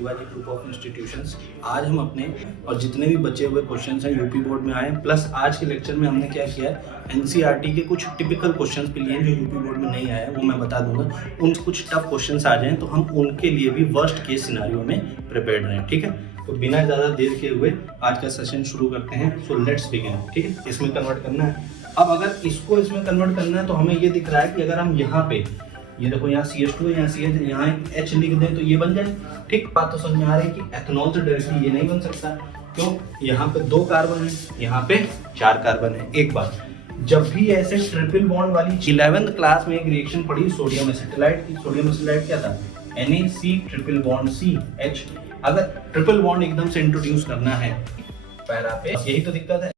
Shivaji group of institutions. आज हम अपने और जितने भी बचे हुए क्वेश्चंस हैं यूपी बोर्ड में आए, प्लस आज के लेक्चर में हमने क्या किया है, एनसीईआरटी के कुछ टिपिकल क्वेश्चंस भी लिए हैं जो यूपी बोर्ड में नहीं आए हैं, वो मैं बता दूंगा। उन कुछ टफ क्वेश्चंस आ जाएं तो हम उनके लिए भी वर्स्ट केस सिनारियो में प्रिपेयर्ड रहें, ठीक है। तो बिना ज़्यादा देर के हुए आज का सेशन शुरू करते हैं। सो लेट्स बिगिन, ठीक है। इसमें कन्वर्ट करना है। अब अगर इसको इसमें कन्वर्ट करना है तो हमें ये दिख रहा है कि अगर हम यहाँ पे ये देखो, यहाँ CH2 है, यहाँ CH, यहाँ H लिख दें तो ये बन जाए, ठीक। बात तो समझ में आ रही है कि एथेनॉल तो डायरेक्टली ये नहीं बन सकता। क्यों? यहाँ पे 2 कार्बन है, यहाँ पे 4 कार्बन है। एक बात, जब भी ऐसे ट्रिपल बॉन्ड वाली 11th क्लास में एक रिएक्शन पढ़ी सोडियम एसिटाइलाइट की। सोडियम एसिटाइलाइट क्या था? NaC triple bond CH। अगर ट्रिपल बॉन्ड एकदम से इंट्रोड्यूस करना है पैरा पे, यही तो दिक्कत है।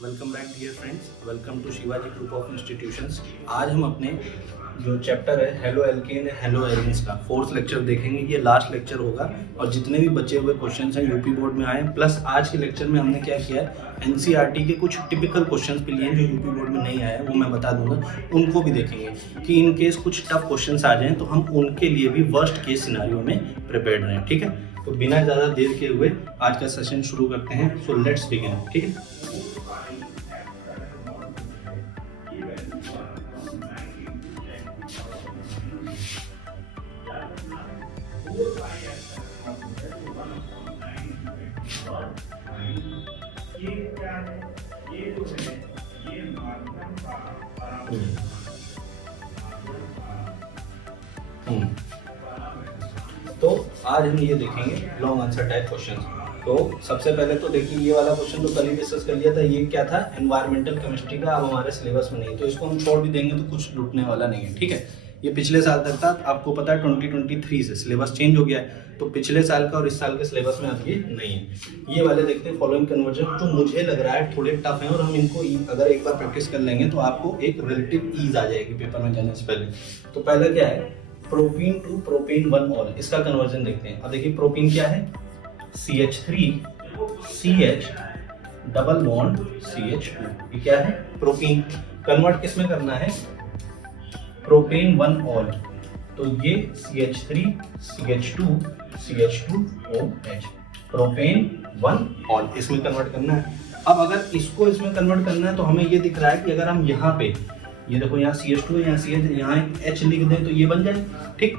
Welcome back dear friends, welcome to Shivaji group of institutions. आज हम अपने जो चैप्टर है हेलो एल्केन हेलो एरिन्स का 4th लेक्चर देखेंगे। ये लास्ट लेक्चर होगा और जितने भी बचे हुए क्वेश्चंस हैं यूपी बोर्ड में आए, प्लस आज के लेक्चर में हमने क्या किया है, एनसीईआरटी के कुछ टिपिकल क्वेश्चंस भी लिए हैं जो यूपी बोर्ड में नहीं आए हैं, वो मैं बता दूंगा। उनको भी देखेंगे कि इन केस कुछ टफ क्वेश्चंस आ जाएँ तो हम उनके लिए भी वर्स्ट केस सिनारियो में प्रिपेयर्ड रहें, ठीक है। तो बिना ज़्यादा देर के हुए आज का सेशन शुरू करते हैं। सो लेट्स बिगिन, ठीक है। तो आज हम ये देखेंगे लॉन्ग आंसर टाइप क्वेश्चंस। तो सबसे पहले तो देखिए, ये वाला क्वेश्चन तो कल ही डिस्कस कर लिया था। ये क्या था? एनवायरमेंटल केमिस्ट्री का। अब हमारे सिलेबस में नहीं है तो इसको हम छोड़ भी देंगे तो कुछ लूटने वाला नहीं है, ठीक है। ये पिछले साल तक था, आपको पता है 2023 से सिलेबस चेंज हो गया है, तो पिछले साल का और इस साल के सिलेबस में अब ये नहीं है। ये वाले देखते हैं, फॉलोइंग कन्वर्जन, जो मुझे लग रहा है थोड़े टफ हैं और हम इनको अगर एक बार प्रैक्टिस कर लेंगे तो आपको एक रिलेटिव ईज आ जाएगी पेपर में जाने से पहले। तो पहला क्या है, प्रोपीन टू प्रोपेन 1 ऑल, इसका कन्वर्जन देखते हैं। अब देखिए प्रोपीन क्या है, CH3 CH double bond CH2, ये क्या है? प्रोपीन। कन्वर्ट किस में करना है? प्रोपेन 1 ऑल, तो ये CH3 CH2 CH2OH, propane 1 all, इसमें कन्वर्ट करना है। अब अगर इसको इसमें कन्वर्ट करना है तो हमें ये दिख रहा है कि अगर हम यहाँ पे ये देखो, यहाँ CH2 है, यहाँ CH, यहाँ H लिख दें तो ये बन जाए, ठीक।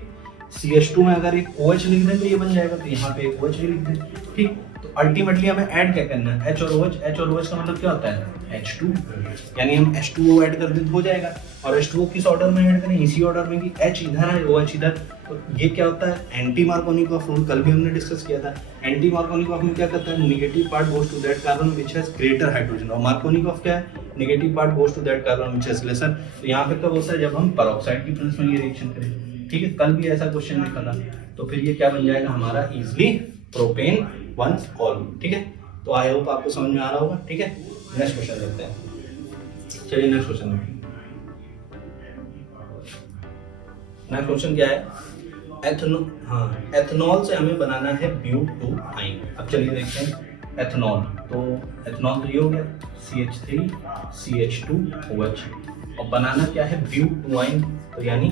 CH2 में अगर एक OH लिख दें तो ये बन जाएगा, तो यहाँ पे एक OH भी लिख दें, ठीक। तो अल्टीमेटली हमें ऐड क्या करना है? H और OH। H और OH का मतलब क्या होता है? H2, यानी हम H2O ऐड कर दें तो हो जाएगा। और H2O किस ऑर्डर में ऐड करें? इसी ऑर्डर में कि H इधर है, OH इधर। तो ये क्या होता है? एंटी मार्कोनिकॉफ रूल, कल भी हमने डिस्कस किया था। एंटी मार्कोनिकॉफ में क्या करता है? Negative part goes to that carbon which has greater hydrogen, और मार्कोनिकॉफ क्या है? Negative part goes to that carbon which has lesser. तो यहाँ पे कब होता है? जब हम पेरोक्साइड की प्रेजेंस में ये रिएक्शन करें, ठीक है। कल भी ऐसा क्वेश्चन देखा था। तो फिर ये क्या बन जाएगा हमारा? इजिली प्रोपेन 1 ऑल, ठीक है। तो आई होप आपको समझ में आ रहा होगा, ठीक है। नेक्स्ट क्वेश्चन देखते हैं। चलिए नेक्स्ट क्वेश्चन देखते हैं। नेक्स्ट क्वेश्चन क्या है? एथेनॉल से हमें बनाना है ब्यूटाइन। अब चलिए देखते हैं एथेनॉल। तो एथेनॉल तो ये हो गया CH3 CH2OH, और बनाना क्या है? ब्यूटाइन, तो यानी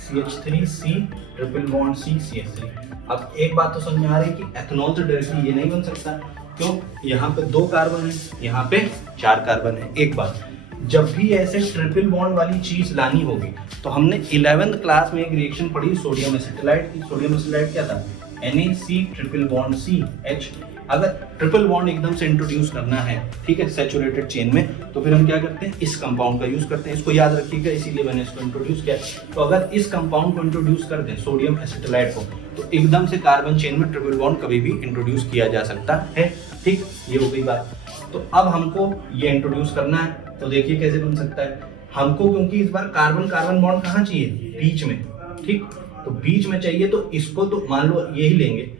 CH3C ट्रिपल बॉन्ड CH3। अब एक बात तो समझ में आ रही है कि एथेनॉल तो डायरेक्टली ये नहीं बन सकता। क्यों? यहाँ पे 2 कार्बन है, यहाँ पे 4 कार्बन है। एक बात, जब भी ऐसे ट्रिपल बॉन्ड वाली चीज लानी होगी तो हमने 11th क्लास में एक रिएक्शन पढ़ी सोडियम एसिटाइलाइट की। सोडियम एसिटाइलाइट क्या था? NaC triple bond CH। अगर ट्रिपल बॉन्ड एकदम से इंट्रोड्यूस करना है, ठीक है, सैचुरेटेड चेन में, तो फिर हम क्या करते हैं? इस कंपाउंड का यूज करते हैं। इसको याद रखिएगा, इसीलिए मैंने इसको इंट्रोड्यूस किया। तो अगर इस कंपाउंड को इंट्रोड्यूस कर दें, सोडियम एसिटाइलाइट को, तो एकदम से कार्बन चेन में ट्रिपल बॉन्ड कभी भी इंट्रोड्यूस किया जा सकता है, ठीक। ये हो गई बात। तो अब हमको ये इंट्रोड्यूस करना है, तो देखिए कैसे बन सकता है हमको, क्योंकि इस बार कार्बन कार्बन बॉन्ड कहाँ चाहिए? बीच में, ठीक। तो बीच में चाहिए, तो इसको तो मान लो यही लेंगे,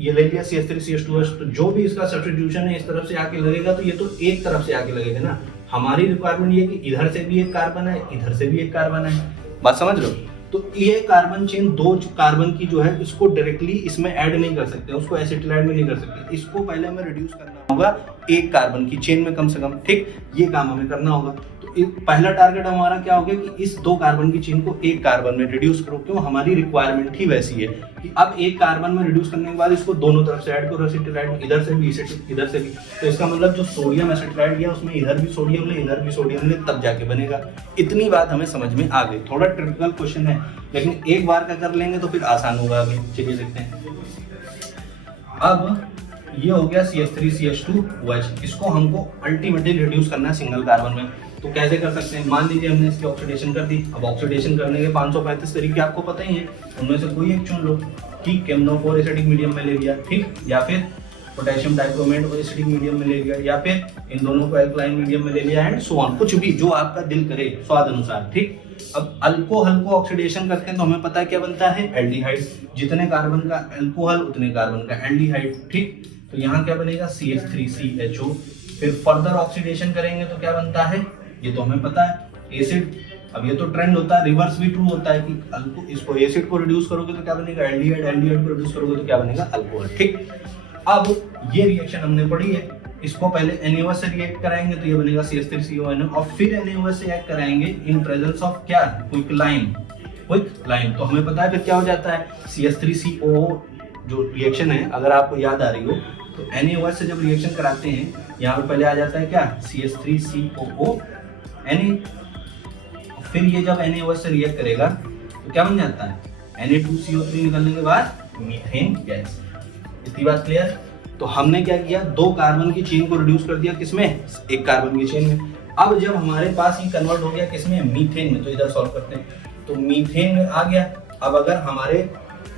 ये ले लिया CH3 CH2OH, तो जो भी इसका सब्स्टिट्यूशन है इस तरफ से आके लगेगा, तो ये तो एक तरफ से आके लगेगा ना। हमारी रिक्वायरमेंट ये कि इधर से भी एक कार्बन है, इधर से भी एक कार्बन है, बात समझ लो। तो ये कार्बन चेन दो कार्बन की जो है इसको डायरेक्टली इसमें ऐड नहीं कर सकते, उसको एसिटिलाइड में नहीं कर सकते, इसको पहले हमें रिड्यूस करना होगा एक कार्बन की चेन में कम से कम, ठीक, ये काम हमें करना होगा। तो पहला टारगेट हमारा क्या हो गया कि इस दो कार्बन की चेन को एक कार्बन में रिड्यूस करो, क्यों, हमारी रिक्वायरमेंट ही वैसी है कि अब एक कार्बन में रिड्यूस करने के बाद इसको दोनों तरफ से ऐड करो एसिटिलाइड में, इधर से भी इधर से भी। तो इसका मतलब जो सोडियम एसिटिलाइड लिया उसमें इधर भी सोडियम ले इधर भी सोडियम ले, तब जाके बनेगा। इतनी बात हमें समझ में आ गई। थोड़ा ट्रिपिकल क्वेश्चन है लेकिन एक बार का कर लेंगे तो फिर आसान होगा। आगे चलिए देखते हैं। अब ये हो गया CH3CH2OH, इसको हमको अल्टीमेटली रिड्यूस करना है सिंगल कार्बन में। तो कैसे कर सकते हैं, मान लीजिए हमने इसकी ऑक्सीडेशन कर दी। अब ऑक्सीडेशन करने के 535 तरीके आपको पता ही है, उनमें से कोई एक चुन लो, ठीक, केमनोफोर एसिडिक मीडियम में ले लिया, ठीक, या फिर पोटेशियम डाइक्रोमेट एसिडिक मीडियम में ले लिया, या फिर इन दोनों को एल्कलाइन मीडियम में ले लिया, एंड सो ऑन, कुछ भी जो आपका दिल करे स्वाद अनुसार, ठीक। अब अल्कोहल को ऑक्सीडेशन करते हैं तो हमें पता है क्या बनता है, एल्डिहाइड। जितने कार्बन का अल्कोहल उतने कार्बन का एल्डिहाइड, ठीक। तो यहाँ क्या बनेगा CH3CHO। फिर फर्दर ऑक्सीडेशन करेंगे तो क्या बनता है, ये तो हमें पता है, एसिड। अब ये तो ट्रेंड होता है, रिवर्स भी ट्रू होता है कि इसको एसिड को रिड्यूस करोगे तो क्या बनेगा एल्डिहाइड, एल्डिहाइड को रिड्यूस करोगे तो क्या बनेगा अल्कोहल, ठीक। अब ये रिएक्शन हमने पढ़ी है, इसको पहले NaOH से रिएक्ट कराएंगे तो ये बनेगा CH3CONO, और फिर NaOH से रिएक्ट कराएंगे इन प्रेजेंस ऑफ क्या, क्विकलाइन। तो हमें पता है फिर क्या हो जाता है, CH3COO जो रिएक्शन है, अगर आपको याद आ रही हो तो NaOH से जब रिएक्शन कराते हैं यहाँ पे पहले आ जाता है क्या, CH3COO Na, फिर ये जब NaOH से रिएक्ट करेगा तो क्या बन जाता है, Na2CO3 निकलने के बाद मीथेन गैस। इतनी बात क्लियर। तो हमने क्या किया, दो कार्बन की चेन को रिड्यूस कर दिया किसमें, एक कार्बन की चेन में। अब जब हमारे पास ये कन्वर्ट हो गया किसमें, मीथेन में, तो इधर सॉल्व करते हैं। तो मीथेन में आ गया। अब अगर हमारे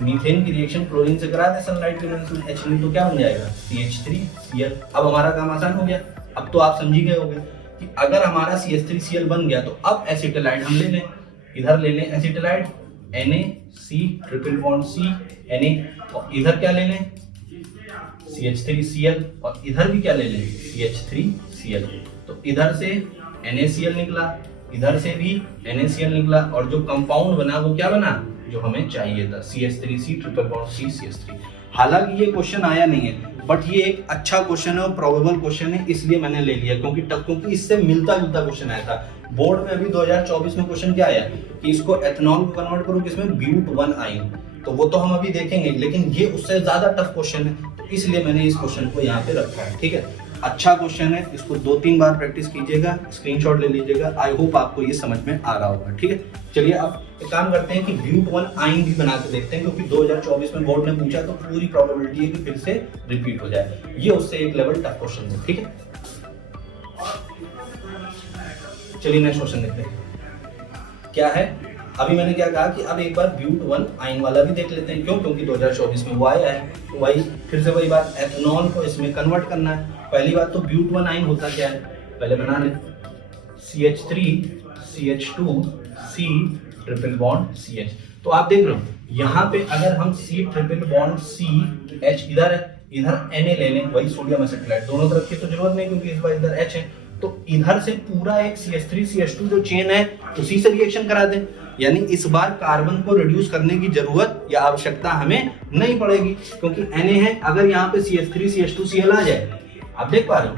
मीथेन की रिएक्शन क्लोरीन से करा दे सनलाइट के H में, तो क्या बन जाएगा CH3Cl। अब हमारा काम आसान हो गया। अब तो आप समझी गए होंगे कि अगर हमारा CH3Cl बन गया तो अब एसिटिलाइड हम ले लें, इधर ले लें acetylide NaC triple bond C Na, और इधर क्या ले लें CH3Cl, और इधर भी क्या ले लें CH3Cl। तो इधर से NaCl निकला, इधर से भी NaCl निकला, और जो कंपाउंड बना वो क्या बना, जो हमें चाहिए था CH3C triple bond C CH3। हालांकि ये क्वेश्चन आया नहीं है, बट ये एक अच्छा क्वेश्चन है और प्रोबेबल क्वेश्चन है, इसलिए मैंने ले लिया क्योंकि इससे मिलता जुलता क्वेश्चन आया था बोर्ड में। अभी 2024 में क्वेश्चन क्या आया कि इसको एथेनॉल को कन्वर्ट करो किसमें, ब्यूट-1 आयन। तो वो तो हम अभी देखेंगे, लेकिन ये उससे ज्यादा टफ क्वेश्चन है, तो इसलिए मैंने इस क्वेश्चन को यहाँ पे रखा है, ठीक है। अच्छा क्वेश्चन है, इसको 2-3 बार प्रैक्टिस कीजिएगा, स्क्रीनशॉट ले लीजिएगा। आई होप आपको ये समझ में आ रहा होगा, ठीक है। चलिए अब एक काम करते हैं कि ब्यूट-1 आयन भी बना के देखते हैं, क्योंकि 2024 में बोर्ड ने पूछा तो पूरी प्रोबेबिलिटी है कि फिर से रिपीट हो जाए। ये उससे एक लेवल टफ क्वेश्चन है, ठीक है। चलिए नेक्स्ट क्वेश्चन देखते हैं क्या है। अभी मैंने क्या कहा कि अब एक बार ब्यूट-1 आयन वाला भी देख लेते हैं, क्यों, क्योंकि 2024 में वो आया है। तो वही फिर से वही बात, एथेनॉल को इसमें कन्वर्ट करना है। पहली बात तो ब्यूट-1 आयन होता क्या है, पहले बना लें CH3CH2C ट्रिपल बॉन्ड CH। तो आप देख रहे हो यहाँ पे अगर हम C ट्रिपल बॉन्ड CH इधर है, इधर Na ले लें, वही सोडियम एसिटाइड, दोनों तरफ की तो जरूरत नहीं क्योंकि इस बार इधर H है, तो इधर से पूरा एक CH3CH2 जो चेन है उसी से रिएक्शन करा दें। यानी इस बार कार्बन को रिड्यूस करने की जरूरत या आवश्यकता हमें नहीं पड़ेगी, क्योंकि Na है। अगर यहाँ पे CH3CH2Cl आ जाए, आप देख पा रहे हो,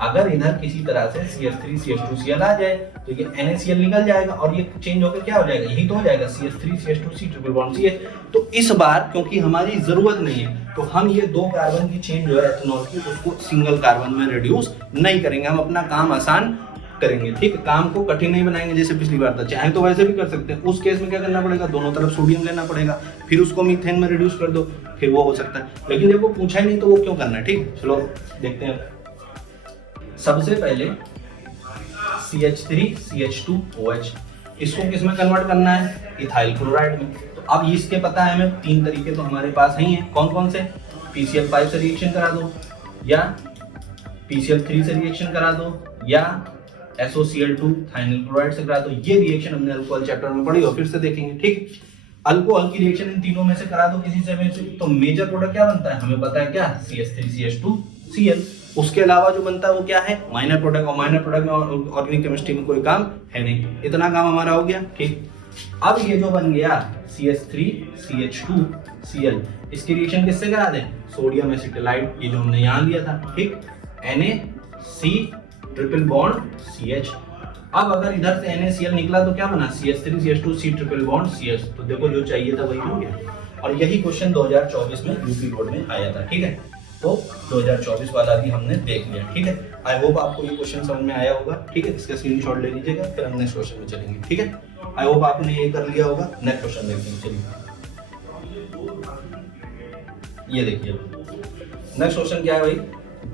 अगर इधर किसी तरह से CH3CH2Cl आ जाए तो ये NaCl निकल जाएगा और ये चेंज होकर क्या हो जाएगा, यही तो हो जाएगा CH3CH2C ट्रिपल बॉन्ड CH। तो इस बार क्योंकि हमारी जरूरत नहीं है तो हम ये दो कार्बन की चेन जो है एथेनॉल की उसको सिंगल कार्बन में रिड्यूस नहीं करेंगे, हम अपना काम आसान करेंगे, ठीक है। काम को कठिन नहीं बनाएंगे जैसे पिछली बार था। चाहे तो वैसे भी कर सकते हैं, उस केस में क्या करना पड़ेगा, दोनों तरफ सोडियम लेना पड़ेगा, फिर उसको मीथेन में रिड्यूस कर दो, फिर वो हो सकता है। लेकिन जब वो पूछा ही नहीं तो वो क्यों करना है, ठीक। चलो देखते हैं। सबसे पहले CH3CH2OH, इसको किस में कन्वर्ट करना है, इथाइल क्लोराइड में। तो अब इसके पता है हमें 3 तरीके तो हमारे पास ही हैं। कौन कौन से, PCl5 से रिएक्शन करा दो, या PCl3 से रिएक्शन करा दो, या SOCl2 थाइनिल क्लोराइड से करा दो। ये रिएक्शन हमने अल्कोहल चैप्टर में पढ़ी और फिर से देखेंगे, ठीक। अल्कोहल की रिएक्शन इन तीनों में से करा दो किसी से भी, तो मेजर प्रोडक्ट क्या बनता है हमें पता है क्या, CH3CH2Cl। उसके अलावा जो बनता है वो क्या है, माइनर प्रोडक्ट, और माइनर प्रोडक्ट में ऑर्गेनिक केमिस्ट्री में कोई काम है नहीं। इतना काम हमारा हो गया, ठीक। अब ये जो बन गया CH3 CH2 Cl, इसकी रिएक्शन किससे करा दें? सोडियम एसिटाइलाइड, ये जो हमने यहाँ लिया था, ठीक, Na ट्रिपल बॉन्ड CH। अब अगर इधर से NaCl निकला तो क्या बना? CH3 CH2 C triple bond CH। तो देखो जो चाहिए था वही हो गया। और यही क्वेश्चन 2024 में यूपी बोर्ड में आया था, ठीक है। तो 2024 वाला भी हमने देख लिया, ठीक है। आई होप आपको ये क्वेश्चन समझ में आया होगा, ठीक है। इसका स्क्रीनशॉट ले लीजिएगा, फिर हम नेक्स्ट क्वेश्चन में चलेंगे, ठीक है। आई होप आपने ये कर लिया होगा। नेक्स्ट क्वेश्चन देखते हैं, चलिए। ये देखिए नेक्स्ट क्वेश्चन क्या है भाई?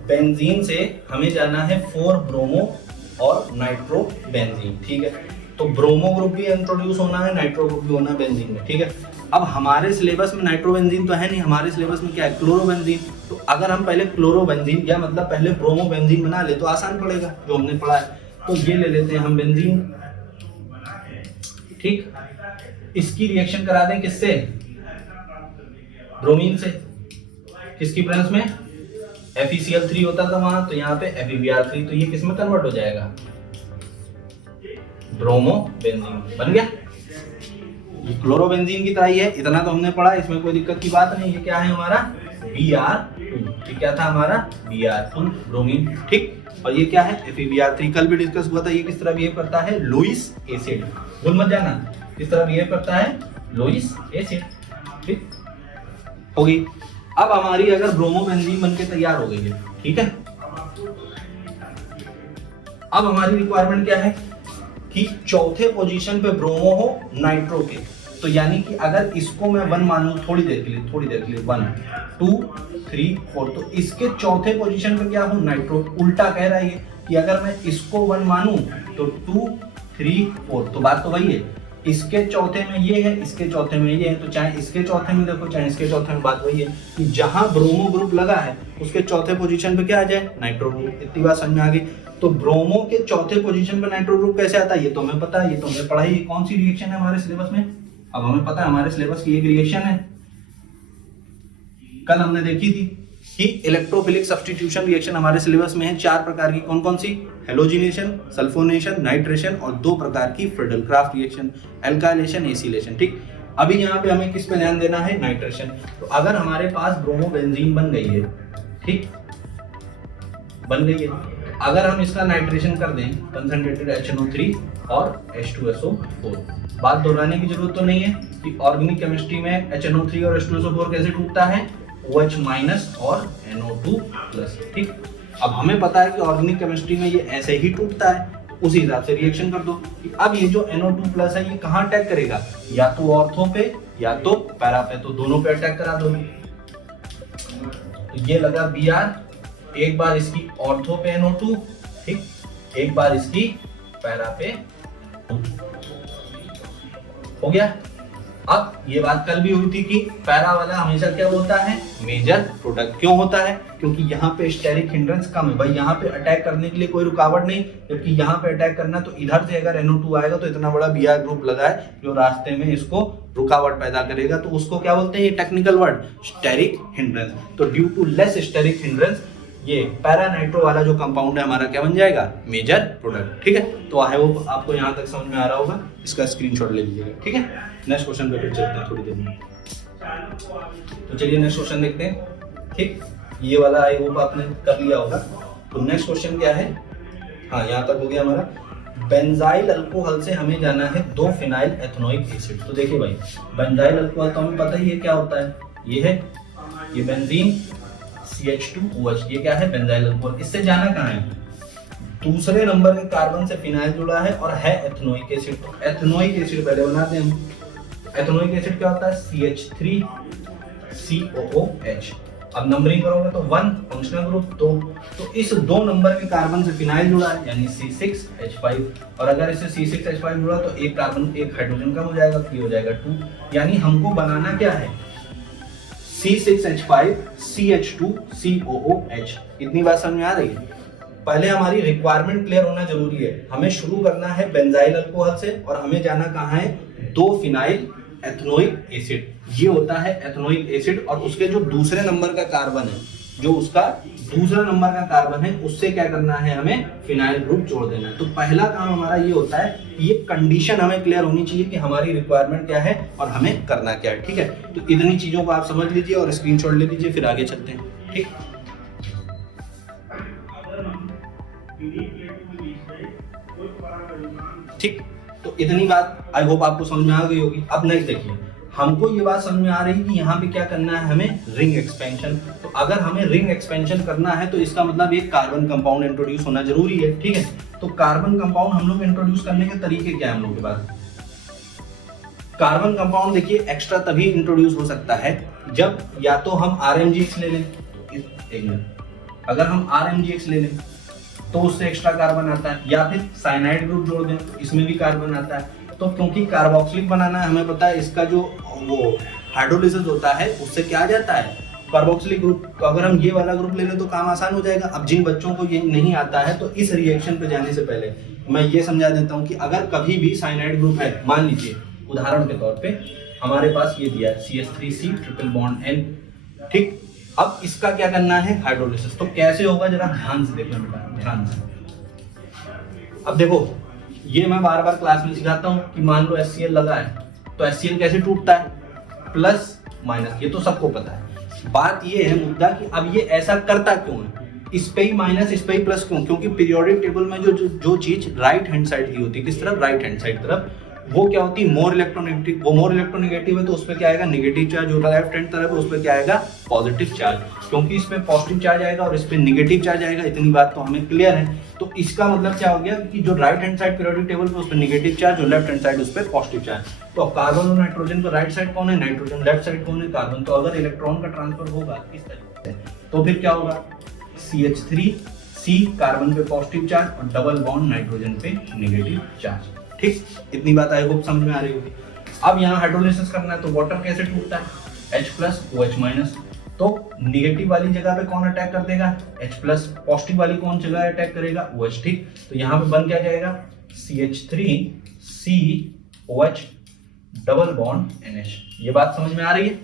बेंजीन से हमें जाना है 4 ब्रोमो और नाइट्रो बेंजीन, ठीक है। तो ब्रोमो ग्रुप भी इंट्रोड्यूस होना है, नाइट्रो ग्रुप भी होना है बेंजीन में, ठीक है। अब हमारे सिलेबस में नाइट्रोबेंजीन तो है नहीं, हमारे सिलेबस में क्या है? क्लोरोबेंजीन। तो अगर हम पहले क्लोरोबेंजीन या मतलब पहले ब्रोमोबेंजीन बना ले तो आसान पड़ेगा, जो हमने पढ़ा है। तो ये ले लेते हैं हम बेंजीन, ठीक। इसकी रिएक्शन करा दें किससे? ब्रोमीन से। किसकी प्रेजेंस में? FeCl3 होता था वहां, तो यहाँ पे FeBr3, तो ये किस में कन्वर्ट हो जाएगा? ब्रोमोबेंजीन बन गया। ये क्लोरोबेंजीन की तरह ही है, इतना तो हमने पढ़ा, इसमें कोई दिक्कत की बात नहीं। ये क्या है हमारा? Br2। ये क्या था हमारा? Br2 ब्रोमीन, ठीक। और ये क्या है? FeBr3। कल भी डिस्कस हुआ था, ये किस तरह बिहेव करता है? Lewis acid. भूल मत जाना, किस तरह बिहेव करता है? लोइस एसिड, ठीक। होगी। अब हमारी अगर ब्रोमोबेंजीन बनके तैयार हो गई है, ठीक है। अब हमारी रिक्वायरमेंट क्या है कि चौथे पोजीशन पे ब्रोमो हो नाइट्रो के। तो यानी कि अगर इसको मैं 1 मान लूं थोड़ी देर के लिए 1 2 3 4, तो इसके चौथे पोजीशन पे क्या हो? नाइट्रो। उल्टा कह रहा है ये कि अगर मैं इसको 1 मानूं तो 2 3 4, तो बात तो वही है। इसके चौथे में ये है, इसके चौथे में ये है, तो चाहे इसके चौथे में देखो चाहे इसके चौथे में, बात वही है कि जहां ब्रोमो ग्रुप लगा है उसके चौथे पोजीशन पे क्या आ जाए? Nitro group. इतनी बात समझ में आ गई। तो ब्रोमो के चौथे पोजीशन पे नाइट्रो ग्रुप कैसे आता है? ये तो हमें पता है, ये तो हमने पढ़ाई। कौन सी रिएक्शन है हमारे सिलेबस में? अब हमें पता है हमारे सिलेबस की एक रिएक्शन है, कल हमने देखी थी कि इलेक्ट्रोफिलिक सब्स्टिट्यूशन रिएक्शन हमारे सिलेबस में है 4 प्रकार की। कौन कौन सी? हेलोजिनेशन, सल्फोनेशन, नाइट्रेशन और 2 प्रकार की फ्रीडल-क्राफ्ट रिएक्शन, एल्काइलेशन, एसिलेशन, ठीक। अभी यहाँ पे हमें किस पे ध्यान देना है? नाइट्रेशन। तो अगर हमारे पास ब्रोमोबेंजीन बन गई है, ठीक, बन गई है, अगर हम इसका नाइट्रेशन कर दें कंसंट्रेटेड HNO3 और H2SO4, बात दोहराने की जरूरत तो नहीं है कि ऑर्गेनिक केमिस्ट्री में HNO3 और H2SO4 कैसे टूटता है? OH- और NO2+, ठीक। अब हमें पता है कि ऑर्गेनिक केमिस्ट्री में ये ऐसे ही टूटता है, उसी हिसाब से रिएक्शन कर दो कि अब ये जो NO2+ है ये कहाँ अटैक करेगा? या तो ऑर्थो पे या तो पैरा पे, तो दोनों पे अटैक करा दो। तो ये लगा Br, एक बार इसकी ऑर्थो पे NO2, ठीक, एक बार इसकी पैरा पे हो गया। अब ये बात कल भी हुई थी कि पैरा वाला हमेशा क्या होता है? Major product. क्यों होता है? क्योंकि यहाँ पे स्टेरिक हिंड्रेंस कम है भाई, यहाँ पे अटैक करने के लिए कोई रुकावट नहीं, जबकि यहाँ पे अटैक करना तो इधर से अगर NO2 आएगा तो इतना बड़ा Br ग्रुप लगा है जो रास्ते में इसको रुकावट पैदा करेगा, तो उसको क्या बोलते हैं? ये टेक्निकल वर्ड स्टेरिक हिंड्रेंस। तो due to less steric hindrance ये पैरानाइट्रो वाला जो कंपाउंड है हमारा क्या बन जाएगा? मेजर प्रोडक्ट, ठीक है। तो आई होप आपको यहाँ तक समझ में आ रहा होगा, इसका स्क्रीनशॉट ले लीजिएगा, ठीक है। नेक्स्ट क्वेश्चन पे फिर चलते हैं थोड़ी देर में। तो चलिए नेक्स्ट क्वेश्चन देखते हैं, ठीक। ये वाला आई होप आपने कर लिया होगा। तो नेक्स्ट क्वेश्चन क्या है? हाँ, यहाँ तक हो गया हमारा। बेंजाइल अल्कोहल से हमें जाना है 2 फिनाइल एथनोइक एसिड। तो देखिए भाई, बेंजाइल अल्कोहल तो हमें पता ही है क्या होता है, ये है, ये बेंजीन CH2OH, ये क्या है? Benzyl alcohol. इससे जाना कहाँ है? दूसरे नंबर के कार्बन से फिनाइल जुड़ा है और है एथनोइक एसिड। तो एथनोइक एसिड पहले बनाते हैं हम। एथनोइक एसिड क्या होता है? CH3COOH। अब नंबरिंग करोगे तो 1 फंक्शनल ग्रुप 2, तो इस 2 नंबर के कार्बन से फिनाइल जुड़ा है यानी C6H5, और अगर इससे C6H5 जुड़ा तो एक कार्बन, एक हाइड्रोजन कम हो जाएगा, 3 हो जाएगा 2। यानी हमको बनाना क्या है? C6H5 CH2 COOH। इतनी बात समझ में आ रही है? पहले हमारी रिक्वायरमेंट क्लियर होना जरूरी है। हमें शुरू करना है बेंजाइल अल्कोहल से और हमें जाना कहाँ है? 2 फिनाइल एथनोइक एसिड। ये होता है एथनोइक एसिड और उसके जो दूसरे नंबर का कार्बन है जो उसका दूसरा नंबर का कार्बन है उससे क्या करना है, हमें फिनाइल ग्रुप जोड़ देना है। तो पहला काम हमारा ये होता है कि ये कंडीशन हमें क्लियर होनी चाहिए कि हमारी रिक्वायरमेंट क्या है और हमें करना क्या है। ठीक है, तो इतनी चीजों को आप समझ लीजिए और स्क्रीनशॉट ले लीजिए, फिर आगे चलते हैं। ठीक, ठीक, तो इतनी बात आई होप आपको समझ में आ गई होगी। अब नेक्स्ट देखिए, हमको ये बात समझ में आ रही है कि यहाँ पे क्या करना है, हमें रिंग एक्सपेंशन। तो अगर हमें रिंग एक्सपेंशन करना है तो इसका मतलब एक कार्बन कंपाउंड इंट्रोड्यूस होना जरूरी है। ठीक है, तो कार्बन कंपाउंड हम लोग इंट्रोड्यूस करने के तरीके क्या है हम लोग के पास। कार्बन कंपाउंड देखिए एक्स्ट्रा तभी इंट्रोड्यूस हो सकता है जब या तो हम RMGX ले लें, एक मिनट, अगर हम RMGX ले लें तो उससे एक्स्ट्रा कार्बन आता है, या फिर साइनाइड ग्रुप जोड़ दें तो इसमें भी कार्बन आता है। तो क्योंकि कार्बोक्सिलिक बनाना है, हमें पता है इसका जो वो हाइड्रोलिसिस होता है उससे क्या आ जाता है, कार्बोक्सिलिक ग्रुप। तो अगर हम ये वाला ग्रुप ले लें तो काम आसान हो जाएगा। अब जिन बच्चों को ये नहीं आता है तो इस रिएक्शन पे जाने से पहले मैं ये समझा देता हूँ कि अगर कभी भी साइनाइड ग्रुप है, मान लीजिए उदाहरण के तौर पे हमारे पास ये दिया है CH3C ट्रिपल बॉन्ड N, ठीक। अब इसका क्या करना है, हाइड्रोलिसिस। तो कैसे होगा जरा ध्यान से देखना बेटा, ध्यान से। अब देखो ये मैं बार बार क्लास में सिखाता हूँ कि मान लो HCl लगा है तो HCl कैसे टूटता है, प्लस माइनस, ये तो सबको पता है। बात ये है मुद्दा कि अब ये ऐसा करता क्यों है, इस पे ही माइनस इस पे ही प्लस क्यों, क्योंकि पीरियोडिक टेबल में जो चीज राइट हैंड साइड की होती है, किस तरफ, राइट हैंड साइड तरफ, वो क्या होती है, मोर इलेक्ट्रोनेगेटिव। वो मोर इलेक्ट्रोनेगेटिव है तो उस पर क्या आएगा, नेगेटिव चार्ज। होता है लेफ्ट हैंड तरफ है उस पर क्या आएगा, पॉजिटिव चार्ज, क्योंकि इसमें पॉजिटिव चार्ज आएगा और इस पे नेगेटिव चार्ज आएगा। इतनी बात तो हमें क्लियर है। तो इसका मतलब क्या हो गया कि जो right hand side periodic table पे उस पर नेगेटिव चार्ज और लेफ्ट हैंड साइड उस पर पॉजिटिव चार्ज। तो कार्बन और नाइट्रोजन का राइट साइड कौन है, नाइट्रोजन, लेफ्ट साइड कौन है, कार्बन। तो अगर इलेक्ट्रॉन का ट्रांसफर होगा इस तरीके से तो फिर क्या होगा, CH3C कार्बन पे पॉजिटिव चार्ज और डबल बॉन्ड नाइट्रोजन पे नेगेटिव चार्ज। ठीक, इतनी बात आई होप समझ में आ रही होगी। अब यहाँ हाइड्रोलिसिस करना है तो वाटर कैसे टूटता है, H+OH-। तो नेगेटिव वाली जगह पे कौन अटैक कर देगा, H+, पॉजिटिव वाली कौन जगह अटैक करेगा, OH। ठीक, तो यहाँ पे बन क्या जाएगा, CH3COH डबल बॉन्ड NH। ये बात समझ में आ रही है।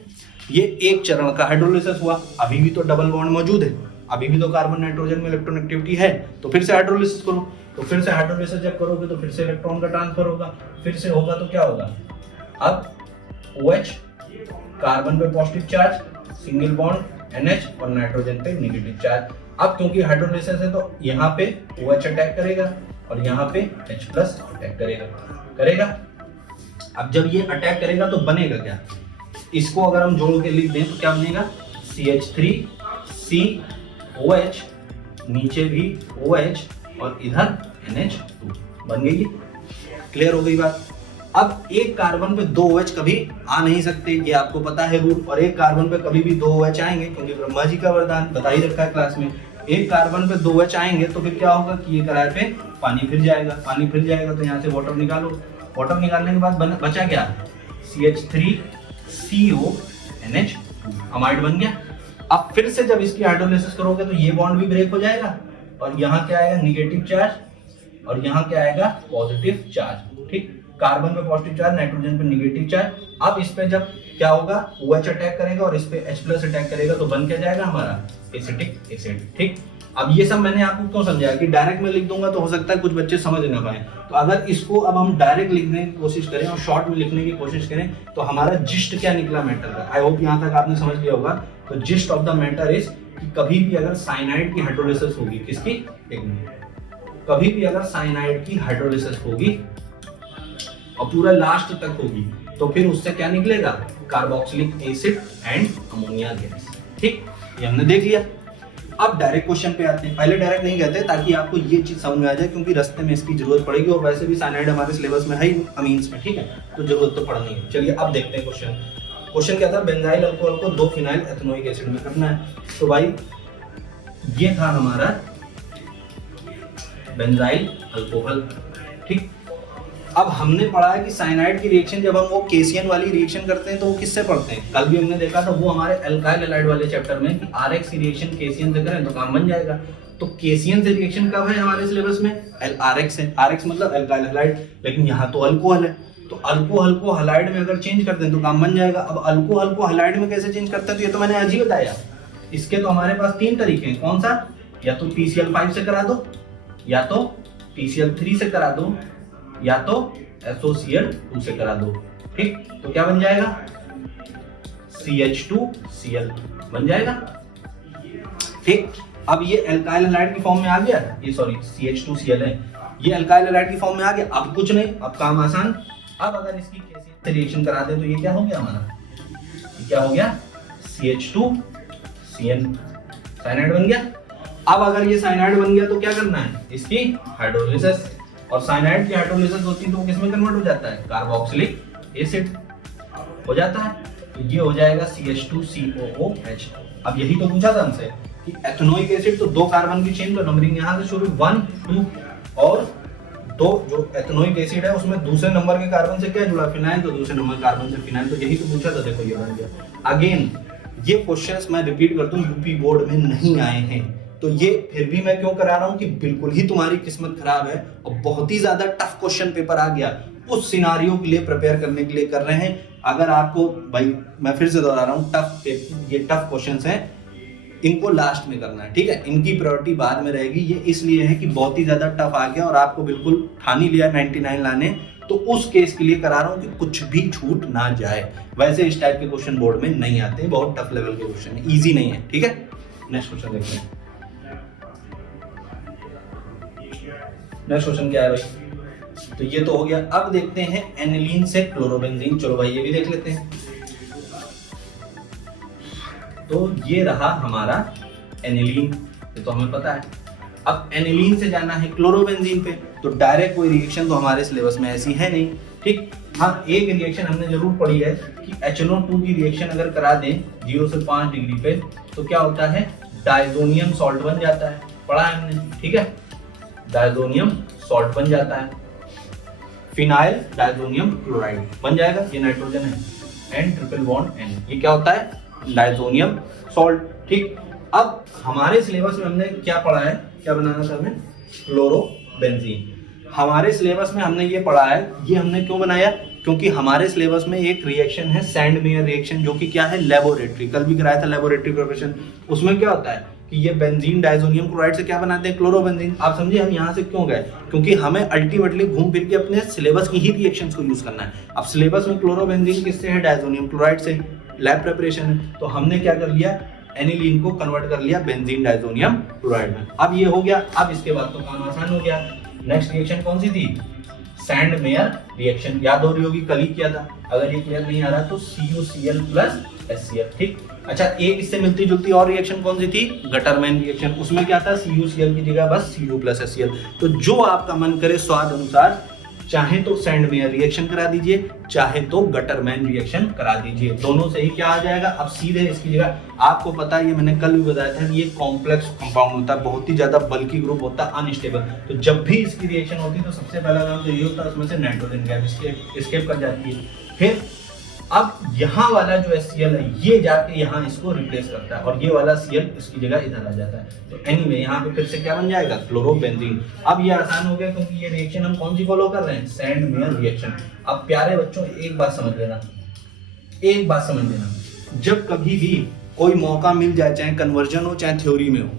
ये एक चरण का हाइड्रोलिसिस हुआ। अभी भी तो डबल बॉन्ड मौजूद है, अभी भी तो कार्बन नाइट्रोजन में इलेक्ट्रोनेगेटिविटी है, तो फिर से हाइड्रोलिसिस करो। तो फिर से हाइड्रोलिसिस जब करोगे तो फिर से इलेक्ट्रॉन का ट्रांसफर होगा, फिर से होगा तो क्या होगा, अब OH कार्बन पे positive charge, single bond NH और नाइट्रोजन पे नेगेटिव चार्ज। अब क्योंकि हाइड्रोलिसिस है तो यहाँ पे OH अटैक करेगा और यहाँ पे H+ अटैक करेगा। अब जब ये अटैक करेगा तो बनेगा क्या, इसको अगर हम जोड़ के लिख दें तो क्या बनेगा, CH3COH, नीचे भी OH और इधर NH2 बन गई। क्लियर हो गई बात। अब एक कार्बन पे 2 OH कभी आ नहीं सकते, ये आपको पता है रूल। और एक कार्बन पे कभी भी 2 OH आएंगे क्योंकि ब्रह्मा जी का वरदान बता ही रखा है क्लास में। एक कार्बन पे 2 OH आएंगे तो फिर क्या होगा कि ये किराए पे पानी फिर जाएगा, पानी फिर जाएगा तो यहाँ से वाटर निकालो। वाटर निकालने के बाद बचा क्या, CH3CONH2 अमाइड बन गया। अब फिर से जब इसकी हाइड्रोलिसिस करोगे तो ये बॉन्ड भी ब्रेक हो जाएगा और यहाँ क्या आएगा, नेगेटिव चार्ज, और यहाँ क्या आएगा, पॉजिटिव चार्ज। ठीक, कार्बन पे पॉजिटिव चार्ज, नाइट्रोजन पे नेगेटिव चार्ज। अब इस पे जब क्या होगा, OH अटैक करेगा और इस पे H+ अटैक करेगा तो बन क्या जाएगा हमारा, एसिटिक एसिड। ठीक, अब ये सब मैंने आपको क्यों समझाया कि डायरेक्ट में लिख दूंगा तो हो सकता है कुछ बच्चे समझ ना पाए। तो अगर इसको अब हम डायरेक्ट लिखने की कोशिश करें और शॉर्ट में लिखने की कोशिश करें तो हमारा जिस्ट क्या निकला मैटर का, आई होप यहाँ तक आपने समझ लिया होगा। तो gist of the matter is कि कभी भी अगर साइनाइड की हाइड्रोलिसिस होगी, किसकी, एक मिनट, कभी भी अगर साइनाइड की हाइड्रोलिसिस होगी और पूरा लास्ट तक होगी तो फिर उससे क्या निकलेगा, carboxylic acid and ammonia gas. ठीक, ये हमने देख लिया। अब डायरेक्ट क्वेश्चन पे आते हैं। पहले डायरेक्ट नहीं कहते ताकि आपको ये चीज समझ में आ जाए, क्योंकि रास्ते में इसकी जरूरत पड़ेगी और वैसे भी साइनाइड हमारे सिलेबस में है ही अमीन्स में। ठीक है, तो जरूरत तो पड़नी है। चलिए अब देखते हैं क्वेश्चन क्या था, बेंजाइल अल्कोहल को 2 फिनाइल एथेनोइक एसिड में करना है। तो भाई ये था हमारा बेंजाइल अल्कोहल। ठीक, अब हमने पढ़ा है कि साइनाइड की रिएक्शन जब हम वो केसियन वाली रिएक्शन करते हैं तो वो किससे पढ़ते हैं, कल भी हमने देखा था वो हमारे एल्काइल हैलाइड वाले चैप्टर में कि RX की रिएक्शन केसियन से करें तो काम बन जाएगा। तो केसियन से रिएक्शन कब है हमारे सिलेबस में, RX है। RX मतलब एल्काइल हैलाइड, लेकिन यहाँ तो अल्कोहल है, तो अल्कोहल को हैलाइड में अगर चेंज करते हैं तो काम बन जाएगा। अब अल्कोहल को हैलाइड में कैसे चेंज करते हैं तो ये तो मैंने आज ही बताया। इसके तो हमारे पास 3 तरीके हैं, कौन सा, या तो PCl5 से करा दो, या तो PCl3 से करा दो, या तो SOCl2 से करा दो। ठीक, तो क्या बन जाएगा, CH2Cl बन जाएगा। ठीक, अब ये एल्काइल हैलाइड की फॉर्म में आ गया, ये सॉरी CH2Cl है, ये एल्काइल हैलाइड की फॉर्म में आ गया। अब कुछ नहीं, अब काम आसान। अब अगर इसकी से रिएक्शन करा दें तो ये क्या हो गया हमारा, ये क्या हो गया, CH2CN साइनाइड बन गया। अब अगर ये साइनाइड बन गया तो क्या करना है, इसकी हाइड्रोलिसिस, और साइनाइड की हाइड्रोलिसिस होती है तो वो किसमें कन्वर्ट हो जाता है, कार्बोक्सिलिक एसिड हो जाता है, तो ये हो जाएगा CH2COOH। अब यही तो पूछा था हमसे कि एथेनोइक एसिड तो 2 कार्बन की चेन, तो नंबरिंग यहाँ से शुरू 1 2 और 2, जो एथेनोइक एसिड है उसमें दूसरे नंबर के कार्बन से क्या जुड़ा, फिनाइल, तो दूसरे नंबर कार्बन से फिनाइल, तो यही तो पूछा था, देखो ये बन गया। अगेन ये क्वेश्चंस मैं रिपीट करता हूँ यूपी बोर्ड में नहीं आए हैं, तो ये फिर भी मैं क्यों करा रहा हूँ कि बिल्कुल ही तुम्हारी किस्मत खराब है और बहुत ही ज्यादा टफ क्वेश्चन पेपर आ गया, उस सिनारियो के लिए प्रिपेयर करने के लिए कर रहे हैं। अगर आपको, भाई मैं फिर से दोहरा रहा हूँ, ये टफ क्वेश्चंस हैं, इनको लास्ट में करना है, ठीक है, इनकी प्रायोरिटी बाद में रहेगी। ये इसलिए है कि बहुत ही ज्यादा टफ आ गया और आपको बिल्कुल ठान ही लिया 99 लाने, तो उस केस के लिए करा रहा हूँ कि कुछ भी छूट ना जाए। वैसे इस टाइप के क्वेश्चन बोर्ड में नहीं आते, बहुत टफ लेवल के क्वेश्चन है, इजी नहीं है। ठीक है, नेक्स्ट क्वेश्चन देखते हैं। नेक्स्ट क्वेश्चन क्या है भाई, तो ये तो हो गया। अब देखते हैं एनिलीन से क्लोरोबेंजीन, चलो भाई ये भी देख लेते हैं। तो ये रहा हमारा एनिलीन, ये तो हमें पता है। अब एनिलीन से जाना है क्लोरोबेंजीन पे, तो डायरेक्ट कोई रिएक्शन तो हमारे सिलेबस में ऐसी है नहीं। ठीक, हाँ एक रिएक्शन हमने जरूर पढ़ी है कि HNO2 की रिएक्शन अगर करा दें 0 से 5 डिग्री पे तो क्या होता है, डायजोनियम सॉल्ट बन जाता है, पढ़ा है हमने। ठीक है, डायजोनियम सॉल्ट बन जाता है, फिनाइल डायजोनियम क्लोराइड बन जाएगा, ये नाइट्रोजन है, N ट्रिपल बॉन्ड N, ये क्या होता है, डायजोनियम सॉल्ट। ठीक, अब हमारे सिलेबस में हमने क्या पढ़ा है, क्या बनाना था हमें, क्लोरोबेंजीन। हमारे सिलेबस में हमने ये पढ़ा है, ये हमने क्यों बनाया, क्योंकि हमारे सिलेबस में एक रिएक्शन है सैंडमेयर रिएक्शन, जो कि क्या है, लेबोरेटरी, कल भी कराया था लेबोरेटरी प्रिपरेशन। उसमें क्या होता है कि ये बेंजीन डायजोनियम क्लोराइड से क्या बनाते हैं, क्लोरोबेंजीन। आप समझिए हम यहाँ से क्यों गए, क्योंकि हमें अल्टीमेटली घूम फिर के अपने सिलेबस की ही रिएक्शंस को यूज करना है। अब सिलेबस में क्लोरोबेंजीन किससे है, डायजोनियम क्लोराइड से, लैब प्रिपरेशन है, तो हमने क्या कर लिया, एनिलीन को कन्वर्ट कर लिया बेंजीन डायजोनियम क्लोराइड में। अब ये हो गया, अब इसके बाद तो काम आसान हो गया। नेक्स्ट रिएक्शन कौन सी थी, सैंडमेयर रिएक्शन, याद हो रही होगी, कल ही किया था। अगर ये क्लियर नहीं आ रहा तो CuCl प्लस HCl। ठीक, अच्छा एक इससे मिलती जुलती और रिएक्शन कौन सी थी, गटरमैन रिएक्शन। उसमें क्या था, CuCl की जगह बस Cu प्लस HCl। तो जो आपका मन करे स्वाद अनुसार, चाहे तो सैंडमेयर रिएक्शन करा दीजिए, चाहे तो गटरमैन रिएक्शन करा दीजिए, दोनों से ही क्या आ जाएगा। अब सीधे इसकी जगह, आपको पता है ये मैंने कल भी बताया था, ये कॉम्प्लेक्स कंपाउंड होता है, बहुत ही ज्यादा बल्की ग्रुप होता है, अनस्टेबल। तो जब भी इसकी रिएक्शन होती है तो सबसे पहला काम तो ये होता है, उसमें से नाइट्रोजन गैस एस्केप कर जाती है। फिर अब यहाँ वाला जो HCl है ये जाके यहाँ इसको रिप्लेस करता है और ये वाला Cl इसकी जगह इधर आ जाता है। तो एनीवे यहाँ पे फिर से क्या बन जाएगा, क्लोरोबेंजीन। अब ये आसान हो गया क्योंकि ये रिएक्शन हम कौन सी फॉलो कर रहे हैं, सैंडमेयर रिएक्शन। अब प्यारे बच्चों एक बात समझ लेना, एक बात समझ लेना, जब कभी भी कोई मौका मिल जाए, चाहे कन्वर्जन हो चाहे थ्योरी में हो,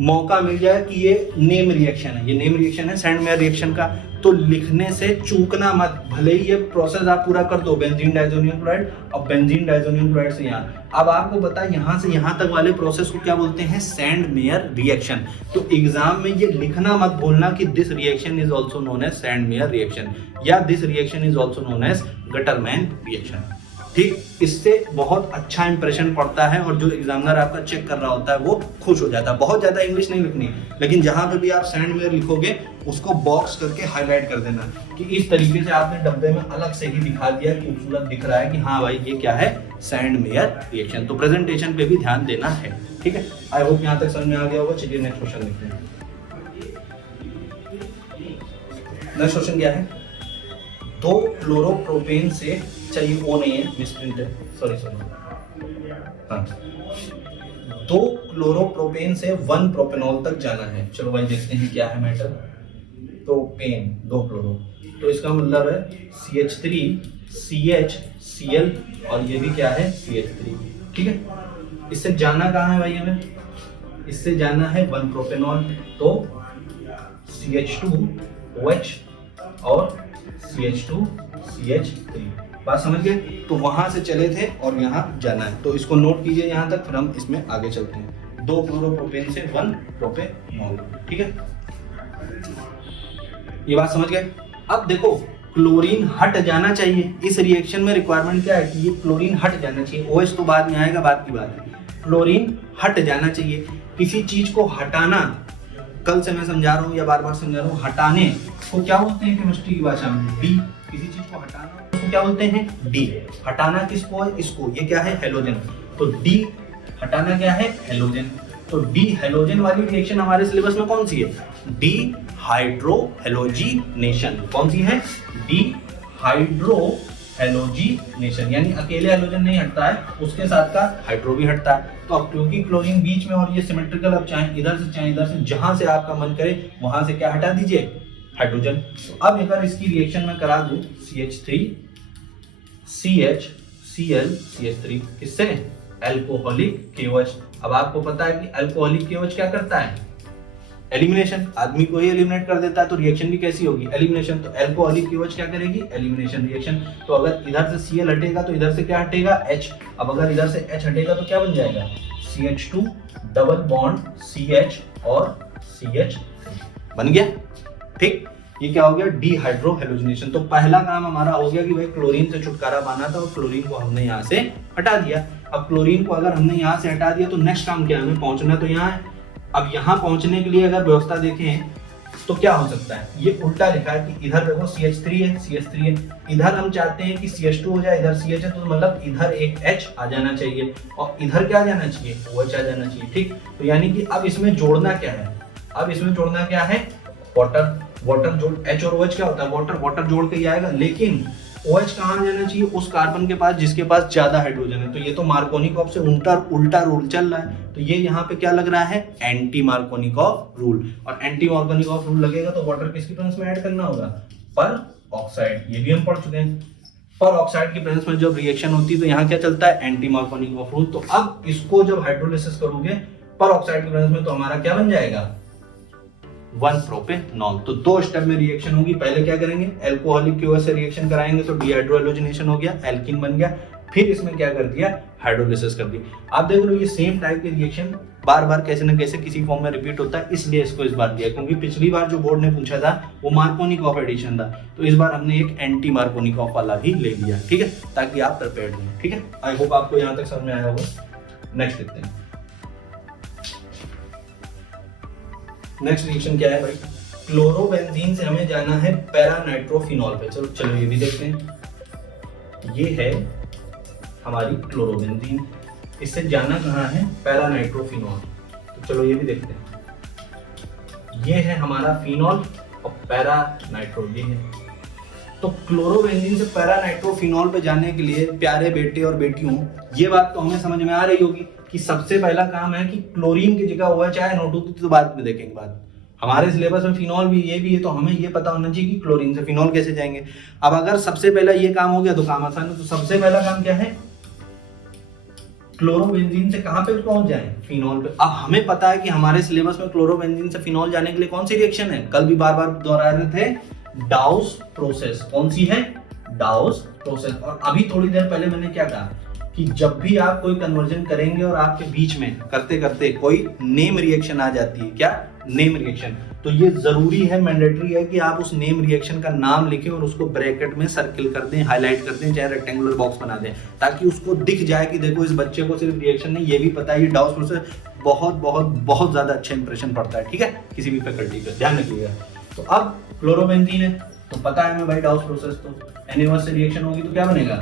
मौका मिल जाए कि ये नेम रिएक्शन है, ये नेम रिएक्शन है सैंडमेयर रिएक्शन का, तो लिखने से चूकना मत। भले ही ये प्रोसेस आप पूरा कर दो, बेंजीन डायजोनियम क्लोराइड और बेंजीन डायजोनियम क्लोराइड से यहाँ, अब आपको पता है यहाँ से यहाँ तक वाले प्रोसेस को क्या बोलते हैं, सैंडमेयर रिएक्शन। तो एग्जाम में ये लिखना मत भूलना कि this reaction is also known as Sandmeyer reaction या this reaction is also known as Gattermann reaction. ठीक, इससे बहुत अच्छा इंप्रेशन पड़ता है और जो एग्जामिनर आपका चेक कर रहा होता है वो खुश हो जाता है। बहुत ज्यादा इंग्लिश नहीं लिखनी, लेकिन जहां पे भी आप सैंडमेयर लिखोगे उसको बॉक्स करके हाईलाइट कर देना कि इस तरीके से आपने डब्बे में अलग से ही दिखा दिया, खूबसूरत दिख रहा है कि हाँ भाई ये क्या है, सैंडमेयर रिएक्शन। तो प्रेजेंटेशन पे भी ध्यान देना है। ठीक है, आई होप यहाँ तक समझ में आ गया होगा। चलिए नेक्स्ट क्वेश्चन देखते हैं। नेक्स्ट क्वेश्चन क्या है, 2 क्लोरोप्रोपेन से, चाहिए ओ नहीं है, मिसप्रिंट है, सॉरी हाँ, 2 क्लोरोप्रोपेन से 1 प्रोपेनॉल तक जाना है। चलो भाई देखते हैं क्या है मैटर। प्रोपेन 2 क्लोरो, तो इसका मतलब है CH3 CH Cl और ये भी क्या है CH3। ठीक है, इससे जाना कहाँ है भाई हमें, इससे जाना है 1 प्रोपेनॉल, तो CH2OH और CH2CH3, बात समझ गए। तो वहां से चले थे और यहाँ जाना है, तो इसको नोट कीजिए यहाँ तक, फिर हम इसमें आगे चलते हैं। 2 क्लोरोप्रोपेन से 1 प्रोपेनॉल, ठीक है, ये बात समझ गए। अब देखो क्लोरीन हट जाना चाहिए, इस रिएक्शन में रिक्वायरमेंट क्या है कि ये क्लोरीन हट जाना चाहिए, OH तो बाद में आएगा, बात की बात है, क्लोरीन हट जाना चाहिए। किसी चीज को हटाना, कल से मैं समझा रहा हूँ या बार बार समझा रहा हूँ, हटाने को क्या बोलते हैं केमिस्ट्री की भाषा में, डी। किसी चीज को हटाना उसको क्या बोलते हैं, डी। हटाना किसको है, इसको, ये क्या है, हेलोजन, तो डी हटाना क्या है, हेलोजन। तो डी हेलोजन वाली रिएक्शन हमारे सिलेबस में कौन सी है, डी हाइड्रो हेलोजिनेशन। कौन सी है, डी हाइड्रो हेलोजिनेशन, यानी अकेले हेलोजन नहीं हटता है, उसके साथ का हाइड्रो भी हटता है। तो अब क्योंकि क्लोरीन बीच में और ये सिमेट्रिकल, अब चाहे इधर से जहां से आपका मन करे वहां से क्या हटा दीजिए, हाइड्रोजन। तो अब अगर इसकी रिएक्शन में करा दूं CH3 CH Cl CH3 किससे, एल्कोहलिक KOH। अब आपको पता है कि अल्कोहलिक KOH क्या करता है, एलिमिनेशन, आदमी को ही एलिमिनेट कर देता है, तो रिएक्शन भी कैसी होगी, एलिमिनेशन। तो अल्कोहलिक KOH क्या करेगी, एलिमिनेशन रिएक्शन। तो अगर इधर से Cl हटेगा तो इधर से क्या हटेगा, H। अब अगर इधर से H हटेगा तो क्या बन जाएगा, CH2 डबल बॉन्ड CH और CH बन गया, ठीक। ये क्या हो गया, डिहाइड्रो हेलोजिनेशन। तो पहला काम हमारा हो गया कि भाई क्लोरीन से छुटकारा पाना था और क्लोरीन को हमने यहाँ से हटा दिया। अब क्लोरीन को अगर हमने यहाँ से हटा दिया तो नेक्स्ट काम क्या है, हमें पहुंचना तो यहाँ है। अब यहाँ पहुंचने के लिए अगर व्यवस्था देखें तो क्या हो सकता है, ये उल्टा लिखा है कि इधर देखो CH3 है, इधर हम चाहते हैं कि CH2 हो जाए, इधर CH है, तो मतलब इधर एक H आ जाना चाहिए और इधर क्या आ जाना चाहिए, OH आ जाना चाहिए, ठीक। तो यानी कि अब इसमें जोड़ना क्या है, अब इसमें जोड़ना क्या है, वाटर जोड़, H और OH क्या होता है, वाटर जोड़ के ही आएगा। लेकिन OH कहाँ जाना चाहिए, उस कार्बन के पास जिसके पास ज्यादा हाइड्रोजन है। तो ये तो मार्कोनिकॉफ से उल्टा रूल चल रहा है, तो ये यहाँ पे क्या लग रहा है, एंटी मार्कोनिकॉफ रूल। और एंटी मार्कोनिकॉफ रूल लगेगा तो वाटर किसकी प्रेजेंस में ऐड करना होगा, पर ऑक्साइड। ये भी हम पढ़ चुके हैं, पर ऑक्साइड की प्रेजेंस में जब रिएक्शन होती है तो यहाँ क्या चलता है, एंटी मार्कोनिकॉफ रूल। तो अब इसको जब हाइड्रोलिसिस करोगे पर ऑक्साइड की प्रेजेंस में, तो हमारा क्या बन जाएगा, 1 प्रोपेनॉल। तो 2 स्टेप में रिएक्शन होगी। पहले क्या करेंगे, एल्कोहलिक KOH से रिएक्शन कराएंगे तो डिहाइड्रोहेलोजिनेशन हो गया, एल्कीन बन गया। फिर इसमें क्या कर दिया, हाइड्रोलिसिस कर दी। आप देख लो ये सेम टाइप के रिएक्शन बार बार कैसे न कैसे किसी फॉर्म में रिपीट होता है, इसलिए इसको इस बार दिया, क्योंकि पिछली बार जो बोर्ड ने पूछा था वो मार्कोनिकॉफ एडिशन था, तो इस बार हमने एक एंटी मार्कोनिकॉफ वाला भी ले लिया, ठीक है, ताकि आप प्रिपेयर्ड हो, ठीक है। आई होप आपको यहाँ तक समझ में आया होगा। नेक्स्ट देखते हैं, नेक्स्ट रिएक्शन क्या है भाई, क्लोरोबेंजीन से हमें जाना है पैरानाइट्रोफिनॉल पे। चलो ये भी देखते हैं, ये है हमारी क्लोरोबेंजीन, इससे जाना कहाँ है, पैरानाइट्रोफिनॉल। तो चलो ये भी देखते हैं, ये है हमारा फिनॉल और पैरानाइट्रो ये है। तो क्लोरोबेंजीन से पैरानाइट्रोफिनॉल पे जाने के लिए प्यारे बेटे और बेटियों, ये बात तो हमें समझ में आ रही होगी कि सबसे पहला काम है कि क्लोरीन की जगह OH आए, NO2 तो बाद में देखेंगे बात। हमारे सिलेबस में फिनॉल भी ये भी है, तो हमें ये पता होना चाहिए कि क्लोरीन से फिनॉल कैसे जाएंगे। अब अगर सबसे पहला ये काम हो गया तो काम आसान है। तो सबसे पहला काम क्या है, क्लोरोबेंजीन से कहां पे पहुंच जाए, फिनॉल पे। अब हमें पता है कि हमारे सिलेबस में क्लोरोबेंजीन से फिनॉल जाने के लिए कौन सी रिएक्शन है, कल भी बार बार दोहरा रहे थे, डाउस प्रोसेस। कौन सी है, डाउस प्रोसेस। और अभी थोड़ी देर पहले मैंने क्या कहा कि जब भी आप कोई कन्वर्जन करेंगे और आपके बीच में करते करते कोई नेम रिएक्शन आ जाती है, क्या, नेम रिएक्शन, तो ये जरूरी है, मैंडेटरी है कि आप उस नेम रिएक्शन का नाम लिखें और उसको ब्रैकेट में सर्किल कर दें, हाईलाइट कर दें, चाहे रेक्टेंगुलर बॉक्स बना दें, ताकि उसको दिख जाए कि देखो इस बच्चे को सिर्फ रिएक्शन नहीं, ये भी पता है। ये डाउस प्रोसेस बहुत बहुत बहुत ज्यादा अच्छा इंप्रेशन पड़ता है, ठीक है, किसी भी फैकल्टी का, ध्यान रखिएगा। तो अब क्लोरोबेंजीन है तो पता है हमें भाई डाउस प्रोसेस, तो NaOH से रिएक्शन होगी तो क्या बनेगा।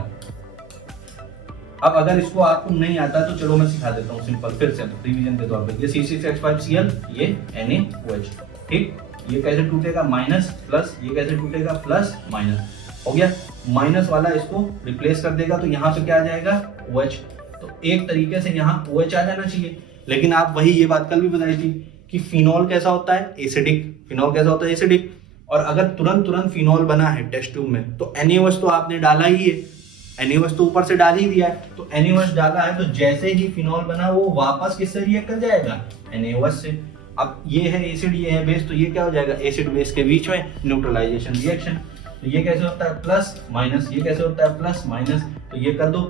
अब अगर इसको आपको नहीं आता तो चलो मैं सिखा देता हूँ सिंपल, फिर से रिवीजन के तौर पे। ये C6H5Cl, ये NaOH, ठीक। ये कैसे टूटेगा, माइनस प्लस, ये कैसे टूटेगा, प्लस माइनस, हो गया। माइनस वाला इसको रिप्लेस कर देगा तो यहाँ पे क्या आ जाएगा, OH। तो एक तरीके से यहाँ OH आ जाना चाहिए। लेकिन आप वही ये बात कल भी बताई थी कि फिनॉल कैसा होता है, एसिडिक। फिनॉल कैसा होता है, एसिडिक। और अगर तुरंत फिनॉल बना है टेस्ट ट्यूब में तो NaOH तो आपने डाला ही है, NaOH तो ऊपर से डाल ही दिया है, तो NaOH डाला है तो जैसे ही फिनॉल बना वो वापस किससे रिएक्ट कर जाएगा, NaOH से। अब ये है एसिड, ये है बेस, तो ये क्या हो जाएगा, एसिड बेस के बीच में न्यूट्रलाइजेशन रिएक्शन। तो ये कैसे होता है, प्लस माइनस, ये कैसे होता है, प्लस माइनस, तो ये कर दो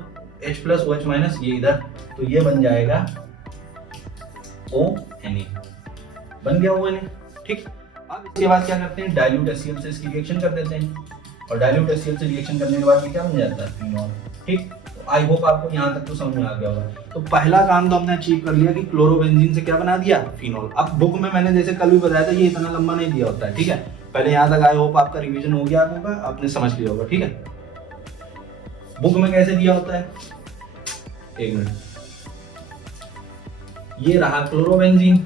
H प्लस OH माइनस, ये इधर, तो ये बन जाएगा ONA, बन गया ONA। ठीक, अब इसके बाद क्या करते हैं, डाइल्यूट HCl से इसकी रिएक्शन कर देते हैं, और डाइल्यूट HCl से रिएक्शन करने के बाद ये क्या बन जाता है, फिनॉल। ठीक, आई होप आपको यहाँ तक तो समझ में आ गया होगा। तो पहला काम तो हमने अचीव कर लिया कि क्लोरोबेंजीन से क्या बना दिया, फिनॉल। अब बुक में मैंने जैसे कल भी बताया था ये इतना लंबा नहीं दिया होता है, ठीक है। पहले यहाँ तक आई होप आपका रिवीजन हो गया होगा, आपने समझ लिया होगा, ठीक है। बुक में कैसे दिया होता है, एक मिनट, ये रहा क्लोरोबेंजीन,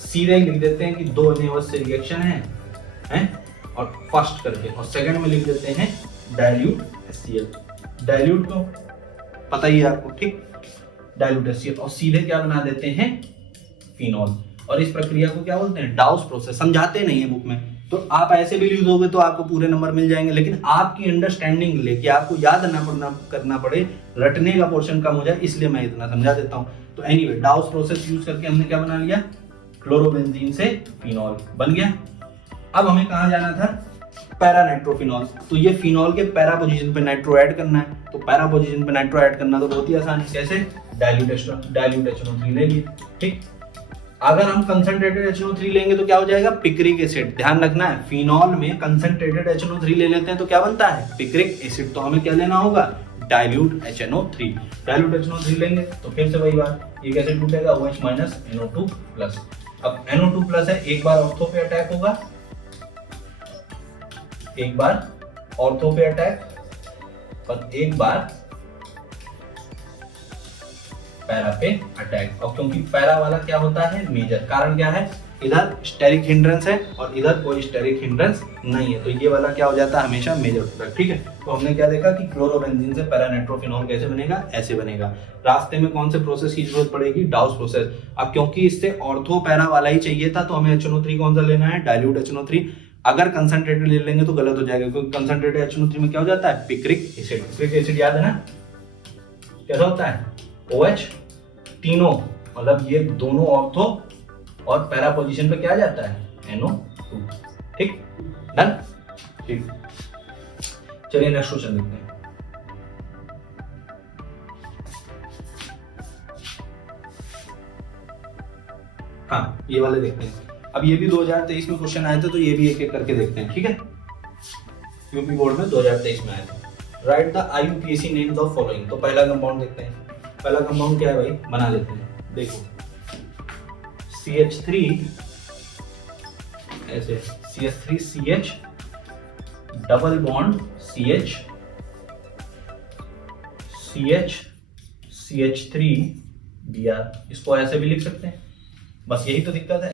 सीधे लिख देते हैं कि 2 NaOH से रिएक्शन है और फर्स्ट करके, और सेकंड में लिख देते हैं डाइल्यूट HCl, डाइल्यूट तो पता ही है आपको, ठीक, डाइल्यूट HCl, और सीधे क्या बना देते हैं, फिनॉल। और इस प्रक्रिया को क्या बोलते हैं, डाउस प्रोसेस। समझाते नहीं है बुक में, तो आप ऐसे भी लिख दोगे तो आपको पूरे नंबर मिल जाएंगे, लेकिन आपकी अंडरस्टैंडिंग लेके आपको याद करना पड़े, रटने का पोर्शन कम हो जाए, इसलिए मैं इतना समझा देता हूँ। तो एनीवे डाउस प्रोसेस यूज करके हमने क्या बना लिया, क्लोरोबेंजीन से फिनॉल बन गया। अब हमें कहाँ जाना था, पैरा नाइट्रोफिनॉल। तो ये फिनॉल के पैरा पोजीशन पे नाइट्रो ऐड करना है, तो पैरा पोजीशन पे नाइट्रो ऐड करना तो बहुत ही आसान है, कैसे, डाइल्यूट HNO3 लेंगे। ठीक, अगर हम कंसंट्रेटेड HNO3 लेंगे तो क्या हो जाएगा, पिक्रिक एसिड। ध्यान रखना है, फिनॉल में कंसंट्रेटेड HNO3 ले लेते हैं तो क्या बनता है, पिक्रिक एसिड। तो हमें क्या लेना होगा, डाइल्यूट HNO3। डाइल्यूट HNO3 लेंगे तो फिर से वही बात, ये कैसे टूटेगा, OH माइनस NO2 प्लस। अब NO2 प्लस है, एक बार ऑर्थो पे अटैक होगा, एक बार ऑर्थो पे अटैक और एक बार पैरा पे अटैक। और क्योंकि पैरा वाला क्या होता है, मेजर, कारण क्या है, इधर स्टेरिक हिंड्रेंस है और इधर कोई स्टेरिक हिंड्रेंस नहीं है, तो ये वाला क्या हो जाता है, हमेशा मेजर प्रोडक्ट। ठीक है, तो हमने क्या देखा कि क्लोरोबेंजीन से पैरा नाइट्रोफिनॉल कैसे बनेगा, ऐसे बनेगा। रास्ते में कौन से प्रोसेस की जरूरत पड़ेगी, डाउस प्रोसेस। अब क्योंकि इससे ऑर्थो पैरा वाला ही चाहिए था, तो हमें HNO3 कौन सा लेना है, डाइल्यूट HNO3। अगर कंसंट्रेटेड ले लेंगे तो गलत हो जाएगा, क्योंकि कंसंट्रेटेड HNO3 में क्या हो जाता है, पिक्रिक एसिड। पिक्रिक एसिड याद है ना, कैसा होता है, OH तीनों, मतलब ये दोनों ऑर्थो और पैरा पोजीशन पे क्या आ जाता है, NO2। ठीक, डन। ठीक, चलिए नेक्स्ट क्वेश्चन देखते हैं। हाँ, ये वाले देखते हैं। अब ये भी 2023 में क्वेश्चन आए थे, तो ये भी एक एक करके देखते हैं, ठीक है। यूपी बोर्ड में 2023 में आया था। Right the IUPAC names of following. तो पहला कंपाउंड देखते हैं। पहला कंपाउंड क्या है भाई, बना लेते हैं। देखो CH3, ऐसे CH3CH double bond CH CH CH3 Br। इसको ऐसे भी लिख सकते हैं, बस यही तो दिक्कत है,